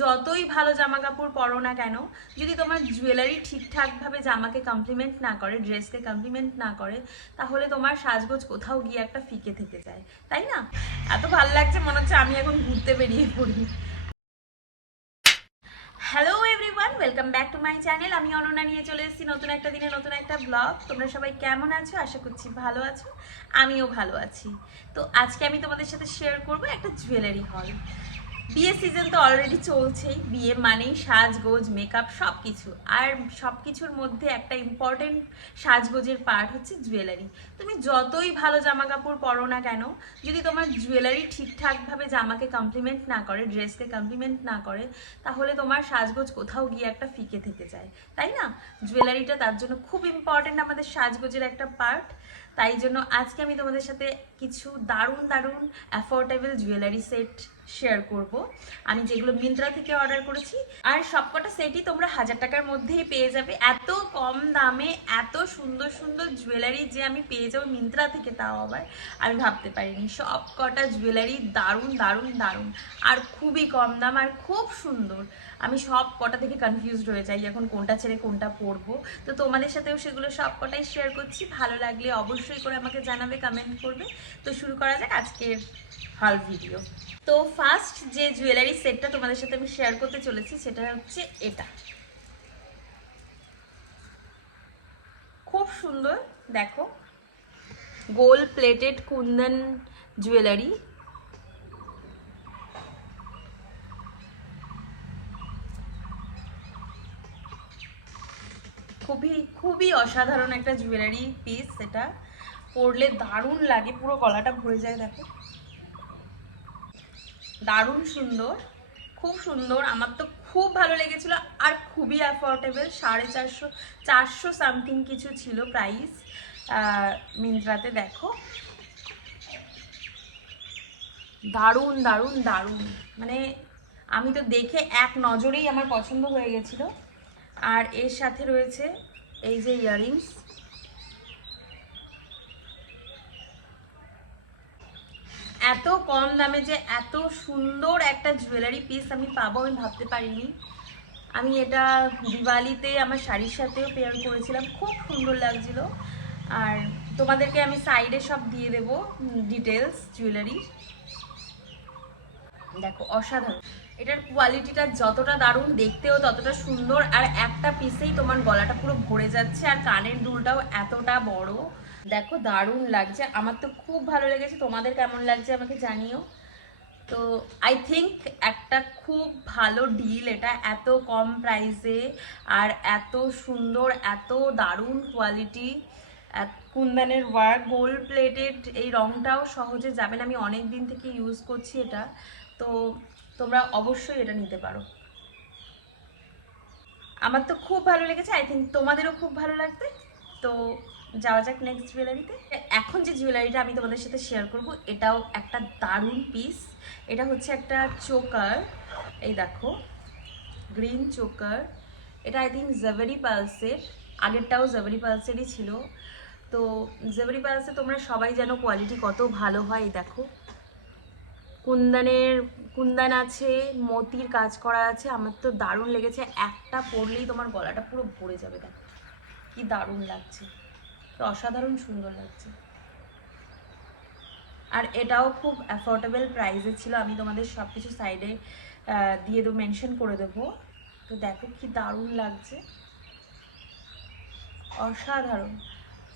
যতই ভালো জামা কাপড় পরো না কেন, যদি তোমার জুয়েলারি ঠিকঠাকভাবে জামাকে কমপ্লিমেন্ট না করে, ড্রেসকে কমপ্লিমেন্ট না করে, তাহলে তোমার সাজগোজ কোথাও গিয়ে একটা ফিকে থেকে যায়, তাই না? এত ভালো লাগছে মনে হচ্ছে আমি এখন ঘুরতে বেরিয়ে পড়ি। Hello everyone, welcome back to my channel. আমি অনন্যা নিয়ে চলে এসেছি নতুন একটা দিনে নতুন একটা ব্লগ। তোমরা সবাই কেমন আছো? আশা করছি ভালো আছো, আমিও ভালো আছি। তো আজকে আমি তোমাদের সাথে শেয়ার করবো একটা জুয়েলারি হল। বিয়ে সিজন তো অলরেডি চলছেই, বিয়ে মানেই সাজগোজ, মেকআপ সব কিছু। আর সব কিছুর মধ্যে একটা ইম্পর্টেন্ট সাজগোজের পার্ট হচ্ছে জুয়েলারি। তুমি যতই ভালো জামা কাপড় পরো না কেন, যদি তোমার জুয়েলারি ঠিকঠাকভাবে জামাকে কমপ্লিমেন্ট না করে, ড্রেসকে কমপ্লিমেন্ট না করে, তাহলে তোমার সাজগোজ কোথাও গিয়ে একটা ফিকে থেকে যায়, তাই না? জুয়েলারিটা তার জন্য খুব ইম্পর্টেন্ট, আমাদের সাজগোজের একটা পার্ট। তাই জন্য আজকে আমি তোমাদের সাথে কিছু দারুণ দারুণ অ্যাফোর্ডেবল জুয়েলারি সেট শেয়ার করব, আমি যেগুলো মিন্ত্রা থেকে অর্ডার করেছি। আর সবকটা সেটই তোমরা 1000 টাকার মধ্যেই পেয়ে যাবে। এত কম দামে এত সুন্দর সুন্দর জুয়েলারি যে আমি পেয়ে যাবো মিন্ত্রা থেকে, তাও আবার আমি ভাবতে পারিনি। সব কটা জুয়েলারি দারুণ দারুণ দারুণ, আর খুবই কম দাম আর খুব সুন্দর। আমি সব কটা থেকে কনফিউজড হয়ে যাই এখন কোনটা ছেড়ে কোনটা পরবো। তো তোমাদের সাথেও সেগুলো সব কটাই শেয়ার করছি। ভালো লাগলে অবশ্যই করে আমাকে জানাবে, কমেন্ট করবে। তো শুরু করা যাক আজকের হাল ভিডিও। তো ফার্স্ট যে জুয়েলারি সেটটা তোমাদের সাথে আমি শেয়ার করতে চলেছি সেটা হচ্ছে এটা। খুব সুন্দর, দেখো, গোল্ড প্লেটেড কুন্দন জুয়েলারি। খুবই খুবই অসাধারণ একটা জুয়েলারি পিস। এটা পরলে দারুণ লাগে, পুরো গলাটা ভরে যায়। দেখো, দারুণ সুন্দর, খুব সুন্দর। আমার তো খুব ভালো লেগেছিল আর খুবই অ্যাফোর্ডেবল। 450 400 সামথিং কিছু ছিল প্রাইস মিন্ত্রাতে। দেখো, দারুণ দারুণ দারুণ, মানে আমি তো দেখে এক নজরেই আমার পছন্দ হয়ে গেছিল। আর এর সাথে রয়েছে এই যে ইয়াররিংস। এত কম দামে যে এত সুন্দর একটা জুয়েলারি পিস আমি পাবো আমি ভাবতে পারিনি। আমি এটা দিওয়ালিতে আমার শাড়ির সাথেও পেয়ার করেছিলাম, খুব সুন্দর লাগছিল। আর তোমাদেরকে আমি সাইডে সব দিয়ে দেবো ডিটেলস জুয়েলারি। দেখো, অসাধারণ। এটার কোয়ালিটিটা যতটা দারুণ, দেখতেও ততটা সুন্দর। আর একটা পিসেই তোমার গলাটা পুরো ভরে যাচ্ছে, আর কানের দুলটাও এতটা বড়। দেখো, দারুণ লাগছে, আমার তো খুব ভালো লেগেছে। তোমাদের কেমন লাগছে আমাকে জানিও। তো আই থিঙ্ক একটা খুব ভালো ডিল এটা, এত কম প্রাইসে আর এত সুন্দর, এত দারুণ কোয়ালিটি। কুন্দনের ওয়ার্ক, গোল্ড প্লেটেড, এই রংটাও সহজে যাবে না। আমি অনেক দিন থেকে ইউজ করছি এটা, তো তোমরা অবশ্যই এটা নিতে পারো। আমার তো খুব ভালো লেগেছে, আই থিঙ্ক তোমাদেরও খুব ভালো লাগবে। তো যাওয়া যাক নেক্সট জুয়েলারিতে। এখন যে জুয়েলারিটা আমি তোমাদের সাথে শেয়ার করব, এটাও একটা দারুণ পিস। এটা হচ্ছে একটা চোকার। এই দেখো, গ্রিন চোকার। এটা আই থিঙ্ক জেভারি পালসের, আগেরটাও জেভারি পালসেরই ছিল। তো জেভারি পালসে তোমরা সবাই জানো কোয়ালিটি কত ভালো হয়। দেখো, কুন্দন আছে, মতির কাজ করা আছে। আমার তো দারুণ লেগেছে, একটা পরলেই তোমার গলাটা পুরো ভরে যাবে। দেখো কি দারুণ লাগছে, অসাধারণ সুন্দর লাগছে। আর এটাও খুব অ্যাফোর্ডেবল প্রাইসে ছিল। আমি তোমাদের সব কিছু সাইডে দিয়ে দেবো, মেনশন করে দেবো। তো দেখো কি দারুণ লাগছে, অসাধারণ,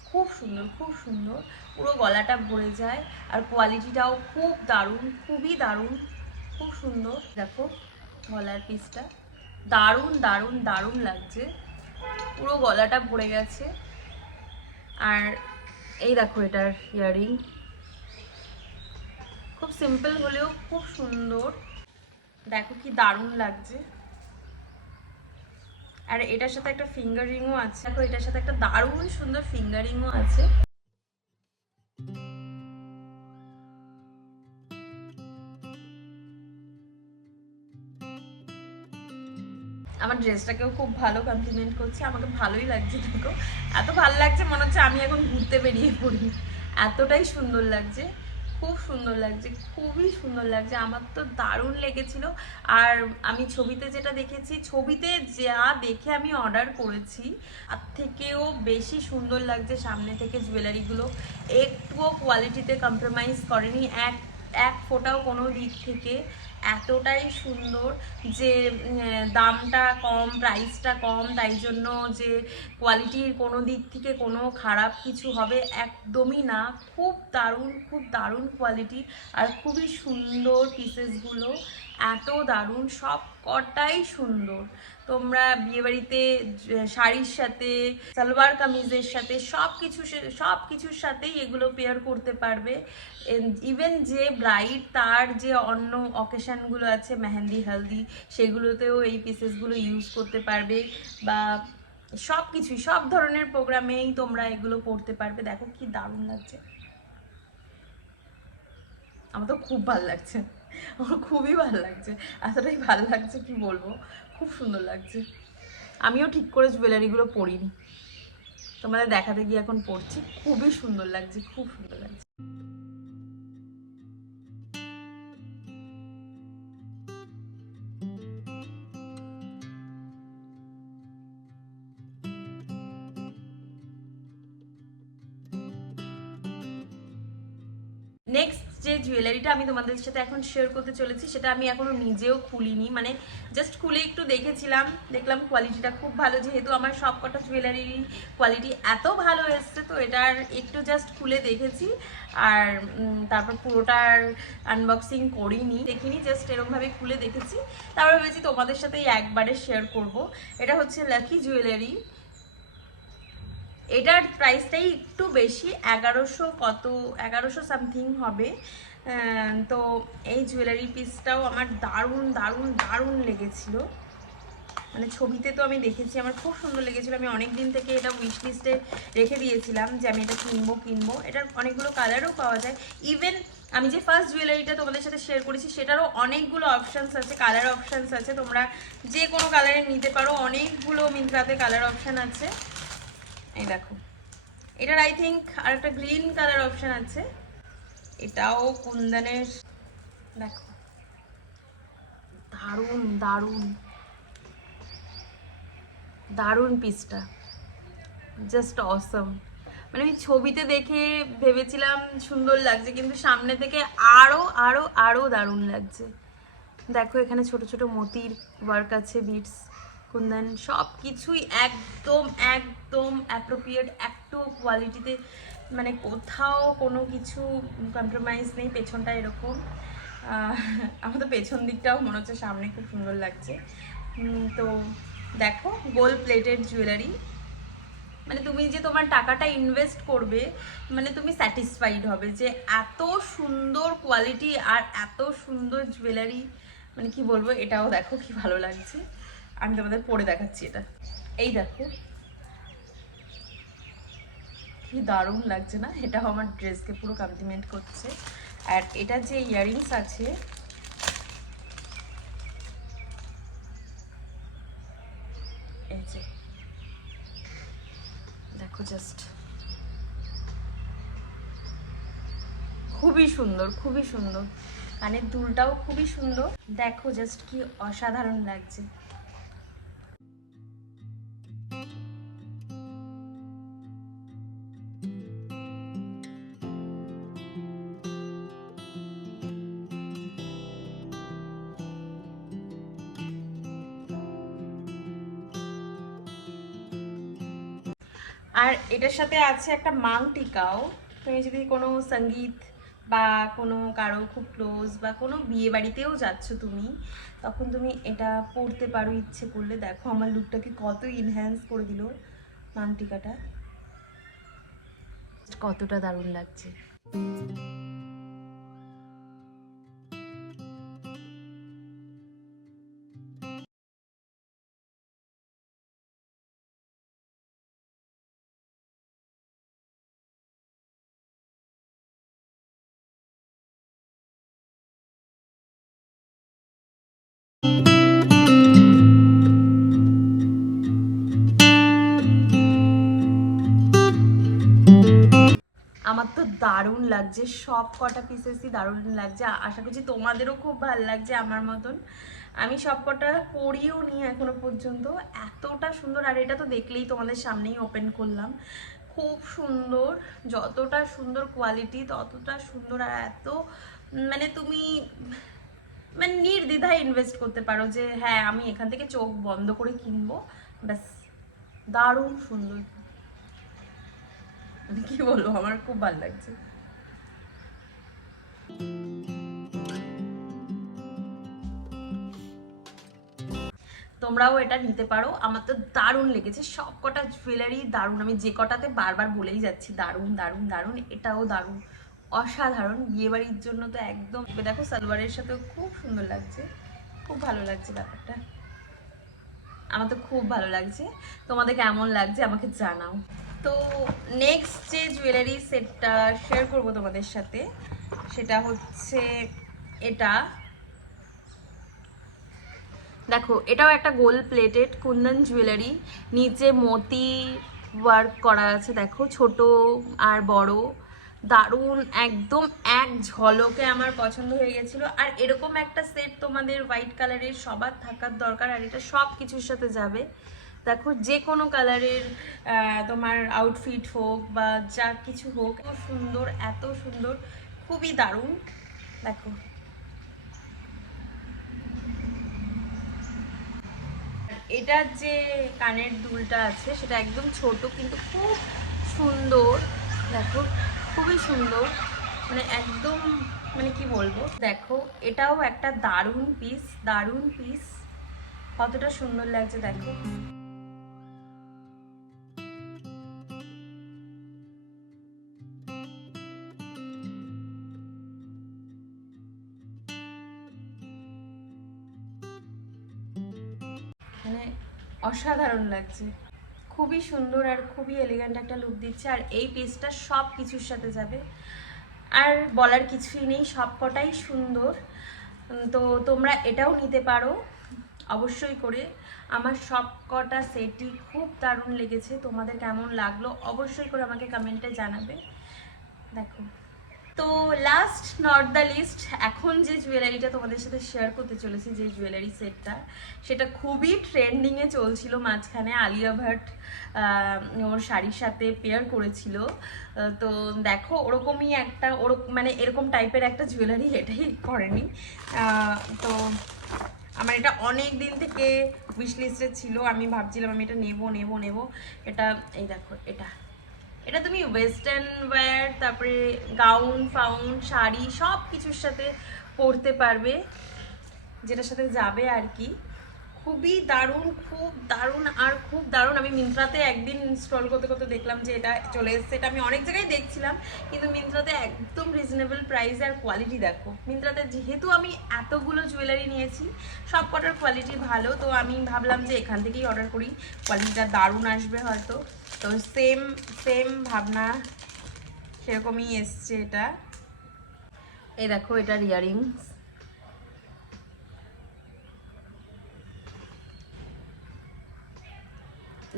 খুব সুন্দর, খুব সুন্দর। পুরো গলাটা ভরে যায় আর কোয়ালিটিটাও খুব দারুণ, খুবই দারুণ, খুব সুন্দর। দেখো গলার পিসটা দারুণ দারুণ দারুণ লাগছে, পুরো গলাটা ভরে গেছে। আর এই দেখো এটার ইয়াররিং, খুব সিম্পল হলেও খুব সুন্দর। দেখো কি দারুণ লাগছে। আর এটার সাথে একটা ফিঙ্গার রিংও আছে। দেখো, এটার সাথে একটা দারুণ সুন্দর ফিঙ্গার রিংও আছে। আমার ড্রেসটাকেও খুব ভালো কমপ্লিমেন্ট করছে, আমাকে ভালোই লাগছে। দেখো, এত ভালো লাগছে মনে হচ্ছে আমি এখন ঘুরতে বেরিয়ে পড়ি, এতটাই সুন্দর লাগছে। খুব সুন্দর লাগছে, খুবই সুন্দর লাগছে, আমার তো দারুণ লেগেছিল। আর আমি ছবিতে যেটা দেখেছি, ছবিতে যা দেখে আমি অর্ডার করেছি তার থেকেও বেশি সুন্দর লাগছে সামনে থেকে জুয়েলারিগুলো। একটুও কোয়ালিটিতে কম্প্রোমাইজ করেনি, এক এক ফোঁটাও কোনো দিক থেকে। এতটাই সুন্দর যে দামটা কম, প্রাইসটা কম, তাই জন্য যে কোয়ালিটির কোনো দিক থেকে কোনো খারাপ কিছু হবে একদমই না। খুব দারুণ, খুব দারুণ কোয়ালিটি, আর খুবই সুন্দর পিসেসগুলো, এত দারুণ, সব কটাই সুন্দর। তোমরা বিয়েবাড়িতে শাড়ির সাথে, সালোয়ার কামিজের সাথে, সব কিছুর সাথেই এগুলো পেয়ার করতে পারবে। ইভেন যে ব্রাইড, তার যে অন্য অকেশনগুলো আছে, মেহেন্দি, হলদি, সেগুলোতেও এই পিসেসগুলো ইউজ করতে পারবে, বা সব কিছুই, সব ধরনের প্রোগ্রামেই তোমরা এগুলো পড়তে পারবে। দেখো কি দারুণ লাগছে, আমার তো খুব ভালো লাগছে, আমার খুবই ভালো লাগছে, এতটাই ভালো লাগছে কি বলবো, খুব সুন্দর লাগছে। আমিও ঠিক করে জুয়েলারিগুলো পরিনি, তোমাদের দেখাতে গিয়ে এখন পড়ছি। খুবই সুন্দর লাগছে, খুব সুন্দর লাগছে। নেক্সট যে জুয়েলারিটা আমি তোমাদের সাথে এখন শেয়ার করতে চলেছি, সেটা আমি এখনো নিজেও খুলিনি, মানে জাস্ট খুলে একটু দেখেছিলাম, দেখলাম কোয়ালিটিটা খুব ভালো। যেহেতু আমার সব কটা জুয়েলারির কোয়ালিটি এত ভালো এসছে, তো এটার একটু জাস্ট খুলে দেখেছি, আর তারপর পুরোটার আনবক্সিং করিনি, দেখিনি, জাস্ট এরকমভাবে খুলে দেখেছি। তারপর ভেবেছি তোমাদের সাথে একবারে শেয়ার করব। এটা হচ্ছে লাকি জুয়েলারি। এটার প্রাইসটাই একটু বেশি, 1100 সামথিং হবে। তো এই জুয়েলারি পিসটাও আমার দারুণ দারুণ দারুণ লেগেছিল, মানে ছবিতে তো আমি দেখেছি, আমার খুব সুন্দর লেগেছিল। আমি অনেক দিন থেকে এটা উইশ লিস্টে রেখে দিয়েছিলাম যে আমি এটা কিনবো। এটার অনেকগুলো কালারও পাওয়া যায়। ইভেন আমি যে ফার্স্ট জুয়েলারিটা তোমাদের সাথে শেয়ার করেছি, সেটারও অনেকগুলো অপশানস আছে, কালার অপশানস আছে, তোমরা যে কোনো কালারে নিতে পারো। অনেকগুলো মিন্ত্রাতে কালার অপশান আছে। এই দেখো, এটার আই থিঙ্ক আর একটা গ্রিন কালার অপশন আছে, এটাও কুন্দনের। দেখো, দারুণ দারুণ দারুণ পিসটা, জাস্ট অসম। মানে আমি ছবিতে দেখে ভেবেছিলাম সুন্দর লাগছে, কিন্তু সামনে থেকে আরো আরো আরো দারুণ লাগছে। দেখো, এখানে ছোট ছোট মতির ওয়ার্ক আছে, বিটস, কুন্দন, সব কিছুই একদম একদম অ্যাপ্রোপ্রিয়েট, একটু কোয়ালিটিতে, মানে কোথাও কোনো কিছু কম্প্রোমাইজ নেই। পেছনটা এরকম, আমার তো পেছন দিকটাও মনে হচ্ছে সামনে খুব সুন্দর লাগছে। তো দেখো, গোল্ড প্লেটেড জুয়েলারি, মানে তুমি যে তোমার টাকাটা ইনভেস্ট করবে, মানে তুমি স্যাটিসফাইড হবে যে এত সুন্দর কোয়ালিটি আর এত সুন্দর জুয়েলারি। মানে কি বলবো, এটাও দেখো কি ভালো লাগছে, আমি তোমাদের পরে দেখাচ্ছি। এটা, এই দেখো কি দারুণ লাগছে না, এটাও আমার ড্রেসকে পুরো কমপ্লিমেন্ট করছে। আর এটা যে ইয়াররিংস আছে, এই যে দেখো, জাস্ট খুবই সুন্দর, খুবই সুন্দর। কানের দুলটাও খুবই সুন্দর, দেখো জাস্ট কি অসাধারণ লাগছে। আর এটার সাথে আছে একটা মাং টিকাও। তুমি যদি কোনো সঙ্গীত বা কোনো কারো খুব ক্লোজ বা কোনো বিয়ে বাড়িতেও যাচ্ছ তুমি, তখন তুমি এটা পরতে পারো ইচ্ছে করলে। দেখো আমার লুকটাকে কত ইনহ্যান্স করে দিল মাং টিকাটা, কতটা দারুণ লাগছে। আমার তো দারুণ লাগছে, সব কটা পিসেসই দারুণ লাগছে। আশা করছি তোমাদেরও খুব ভালো লাগছে আমার মতন। আমি সব কটা পরিও নি এখনো পর্যন্ত, এতটা সুন্দর। আর এটা তো দেখলেই তোমাদের সামনেই ওপেন করলাম, খুব সুন্দর, যতটা সুন্দর কোয়ালিটি ততটা সুন্দর। আর এত মানে তুমি মানে নির্দ্বিধায় ইনভেস্ট করতে পারো যে হ্যাঁ আমি এখান থেকে চোখ বন্ধ করে কিনবো, ব্যাস। দারুণ সুন্দর, কি বলবো, আমার খুব ভালো লাগছে। তোমরাও এটা নিতে পারো, আমার তো দারুণ লেগেছে, সব কটা জুয়েলারি দারুণ। আমি যে কটাতে বারবার বলেই যাচ্ছি দারুণ দারুণ দারুণ, এটাও দারুণ, অসাধারণ। বিয়েবাড়ির জন্য তো একদম। দেখো সালোয়ারের সাথেও খুব সুন্দর লাগছে, খুব ভালো লাগছে ব্যাপারটা, আমার তো খুব ভালো লাগছে। তোমাদের কেমন লাগছে আমাকে জানাও। তো নেক্সট যে জুয়েলারি সেটটা শেয়ার করবো তোমাদের সাথে, সেটা হচ্ছে এটা। দেখো এটাও একটা গোল্ড প্লেটেড কুন্দন জুয়েলারি, নিচে মতি ওয়ার্ক করা আছে, দেখো ছোট আর বড়, দারুণ একদম এক ঝলকে আমার পছন্দ হয়ে গেছিল। আর এরকম একটা সেট তোমাদের হোয়াইট কালারের সবার থাকার দরকার, আর এটা সব কিছুর সাথে যাবে। দেখো যে কোনো কালারের তোমার আউটফিট হোক বা যা কিছু হোক, এত সুন্দর এত সুন্দর, খুবই দারুণ। দেখো এটার যে কানের দুলটা আছে সেটা একদম ছোট কিন্তু খুব সুন্দর, দেখো খুবই সুন্দর, মানে একদম মানে কি বলবো। দেখো এটাও একটা দারুণ পিস, দারুণ পিস, কতটা সুন্দর লাগছে দেখো। মানে অসাধারণ লাগছে, খুবই সুন্দর আর খুবই এলিগেন্ট একটা লুক দিচ্ছে। আর এই পিসটা সব কিছুর সাথে যাবে, আর বলার কিছুই নেই, সব কটাই সুন্দর। তো তোমরা এটাও নিতে পারো অবশ্যই করে। আমার সব কটা সেটই খুব দারুণ লেগেছে, তোমাদের কেমন লাগলো অবশ্যই করে আমাকে কমেন্টে জানাবে। দেখো তো লাস্ট নট দ্য লিস্ট, এখন যে জুয়েলারিটা তোমাদের সাথে শেয়ার করতে চলেছি, যে জুয়েলারি সেটটা, সেটা খুবই ট্রেন্ডিংয়ে চলছিল মাঝখানে। আলিয়া ভাট ওর শাড়ির সাথে পেয়ার করেছিল। তো দেখো ওরকমই একটা মানে এরকম টাইপের একটা জুয়েলারি এটাই করেনি। তো আমার এটা অনেক দিন থেকে উইশ লিস্টে ছিল, আমি ভাবছিলাম আমি এটা নেবো নেবো নেবো। এটা এই দেখো, এটা এটা তুমি ওয়েস্টার্ন ওয়্যার, তারপরে গাউন ফাউন শাড়ি সব কিছুর সাথে পরতে পারবে, যেটার সাথে যাবে আর কি। খুবই দারুণ, খুব দারুণ আর খুব দারুণ। আমি মিন্ত্রাতে একদিন স্ক্রল করতে করতে দেখলাম যে এটা চলে এসেছে। এটা আমি অনেক জায়গায় দেখছিলাম, কিন্তু মিন্ত্রাতে একদম রিজনেবল প্রাইস। আর কোয়ালিটি দেখো, মিন্ত্রাতে যেহেতু আমি এতগুলো জুয়েলারি নিয়েছি সব কটার কোয়ালিটি ভালো, তো আমি ভাবলাম যে এখান থেকেই অর্ডার করি, কোয়ালিটিটা দারুণ আসবে হয়তো। তো সেম সেম ভাবনা, সেরকমই এসছে এটা। এই দেখো এটার ইয়াররিংস,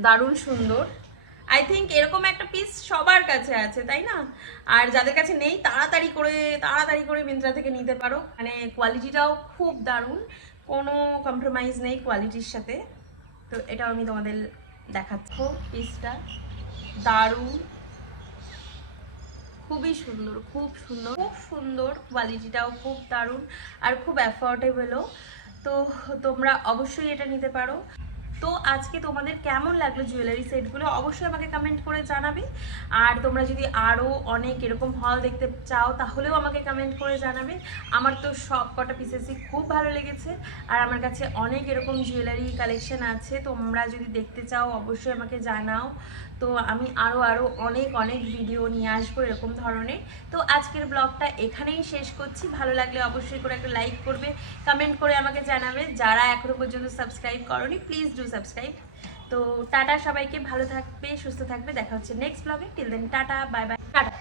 দারুণ সুন্দর। আই থিঙ্ক এরকম একটা পিস সবার কাছে আছে, তাই না? আর যাদের কাছে নেই তাড়াতাড়ি করে মিন্ত্রা থেকে নিতে পারো, মানে কোয়ালিটিটাও খুব দারুণ, কোনো কম্প্রোমাইজ নেই কোয়ালিটির সাথে। তো এটাও আমি তোমাদের দেখাচ্ছি, পিসটা দারুণ, খুবই সুন্দর, খুব সুন্দর, খুব সুন্দর, কোয়ালিটিটাও খুব দারুণ আর খুব অ্যাফোর্ডেবলও। তো তোমরা অবশ্যই এটা নিতে পারো। তো আজকে তোমাদের কেমন লাগলো জুয়েলারি সেটগুলো অবশ্যই আমাকে কমেন্ট করে জানাবে। আর তোমরা যদি আরও অনেক এরকম হল দেখতে চাও তাহলেও আমাকে কমেন্ট করে জানাবে। আমার তো সব কটা পিসেসই খুব ভালো লেগেছে, আর আমার কাছে অনেক এরকম জুয়েলারি কালেকশন আছে, তোমরা যদি দেখতে চাও অবশ্যই আমাকে জানাও। তো আমি আরও অনেক অনেক ভিডিও নিয়ে আসবো এরকম ধরনের। তো আজকের ব্লগটা এখানেই শেষ করছি, ভালো লাগলে অবশ্যই করে একটা লাইক করবে, কমেন্ট করে আমাকে জানাবে। যারা এখনো পর্যন্ত সাবস্ক্রাইব করোনি প্লিজ ডু সাবস্ক্রাইব। তো টাটা, সবাইকে ভালো থাকবে, সুস্থ থাকবে, দেখা হচ্ছে নেক্সট ব্লগে। Till then tata, bye bye, tata.